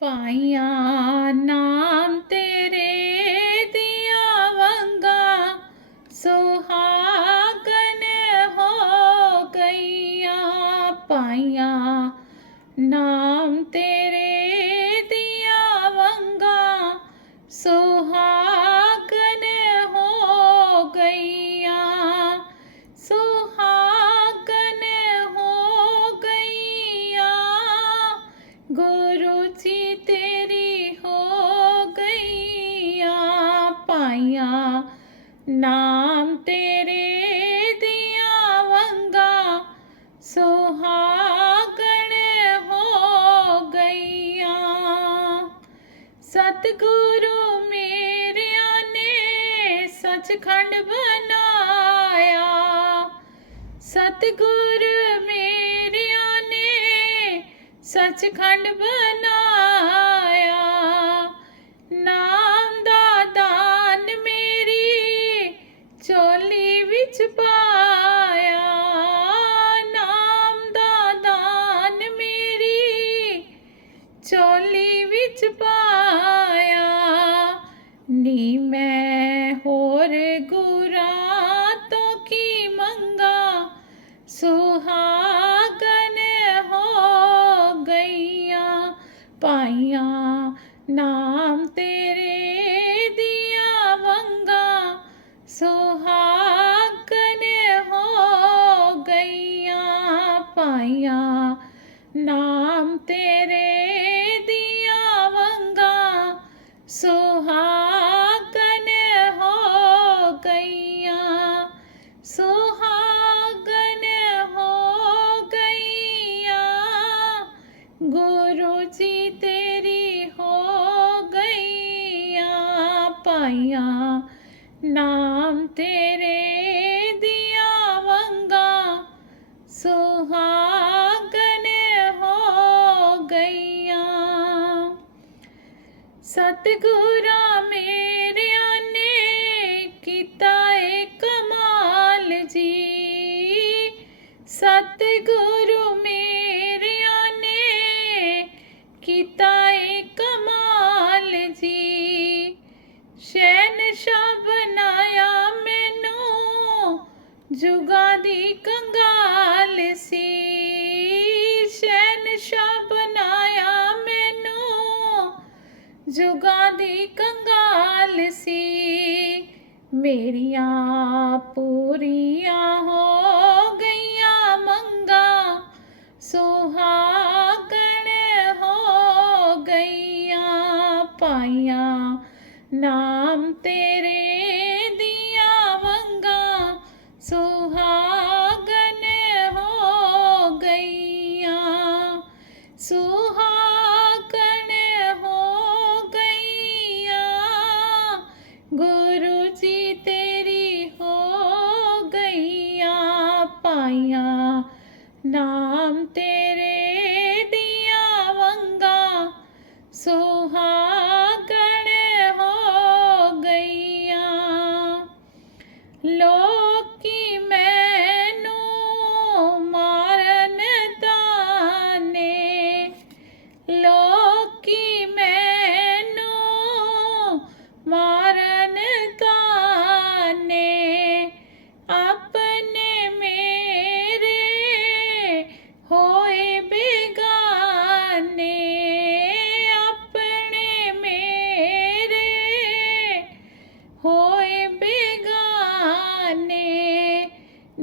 ਪਾਈਆਂ ਨਾਮ ਤੇਰੇ ਦੀਆਂ ਵੰਗਾ ਸੁਹਾਗਨ ਹੋ ਗਈਆਂ ਪਾਈਆਂ ਨਾਮ ਗੁਰੂ ਤੇਰੀ ਹੋ ਗਈਆਂ ਪਾਈਆਂ, ਨਾਮ ਤੇਰੇ ਦੀਆਂ ਵੰਗਾ, ਸੁਹਾਗਣ ਹੋ ਗਈਆਂ। ਸਤਿਗੁਰੂ ਮੇਰਿਆਂ ਨੇ ਸਚਖੰਡ ਬਣਾਇਆ। ਸਤਿਗੁਰ ਮੇਰਿਆਂ ਨੇ ਸਚਖੰਡ ਬਣਾ ਮੈਂ ਹੋਰ ਗੁਰਾਂ ਤੋਂ ਕੀ ਮੰਗਾ ਸੁਹਾਗਨ ਹੋ ਗਈਆਂ ਪਾਈਆਂ ਨਾਮ ਤੇਰੇ ਦੀਆਂ ਵੰਗਾ ਸੁਹਾਗਨ ਹੋ ਗਈਆਂ ਪਾਈਆਂ ਨਾਮ ਗੁਰੂ ਜੀ ਤੇਰੀ ਹੋ ਗਈਆਂ ਪਾਈਆਂ ਨਾਮ ਤੇਰੇ ਦੀਆਂ ਵੰਗਾ ਸੁਹਾਗਨ ਹੋ ਗਈਆਂ। ਸਤਿਗੁਰਾਂ ਕੀਤਾ ਏ ਕਮਾਲ ਜੀ। ਸ਼ੈਨ ਸ਼ਬ ਬਣਾਇਆ ਮੈਨੂੰ, ਜੁਗਾ ਦੀ ਕੰਗਾਲ ਸੀ। ਸ਼ੈਨ ਸ਼ਬ ਬਣਾਇਆ ਮੈਨੂੰ, ਜੁਗਾ ਦੀ ਕੰਗਾਲ ਸੀ। ਮੇਰੀਆਂ ਪੂਰੀਆਂ ਹੋ ਗਈਆਂ ਮੰਗਾ, ਸੋਹਾ ਪਾਈਆਂ। ਨਾਮ ਤੇਰੇ ਦੀਆਂ ਵੰਗਾ ਸੁਹਾਗਣ ਹੋ ਗਈਆਂ। ਸੁਹਾਗਣ ਹੋ ਗਈਆਂ। ਗੁਰੂ ਜੀ ਤੇਰੀ ਹੋ ਗਈਆਂ ਪਾਈਆਂ। ਨਾਮ ਤੇਰੇ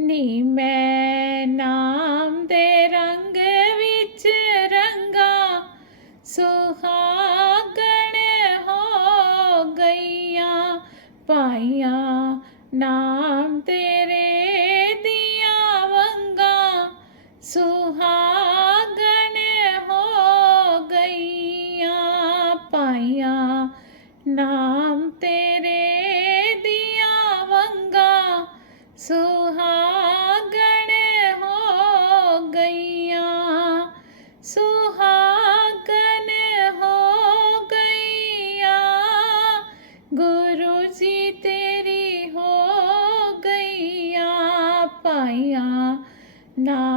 ਨੀ ਮੈਂ ਨਾਮ ਦੇ ਰੰਗ ਵਿੱਚ ਰੰਗਾ ਸੁਹਾਗਣ ਹੋ ਗਈਆਂ ਪਾਈਆਂ ਨਾਮ ਤੇਰੇ ਸੁਹਾਗਣ ਹੋ ਗਈਆਂ। ਸੁਹਾਗਣ ਹੋ ਗਈਆਂ। ਗੁਰੂ ਜੀ ਤੇਰੀ ਹੋ ਗਈਆਂ। ਪਾਈਆਂ ਨਾ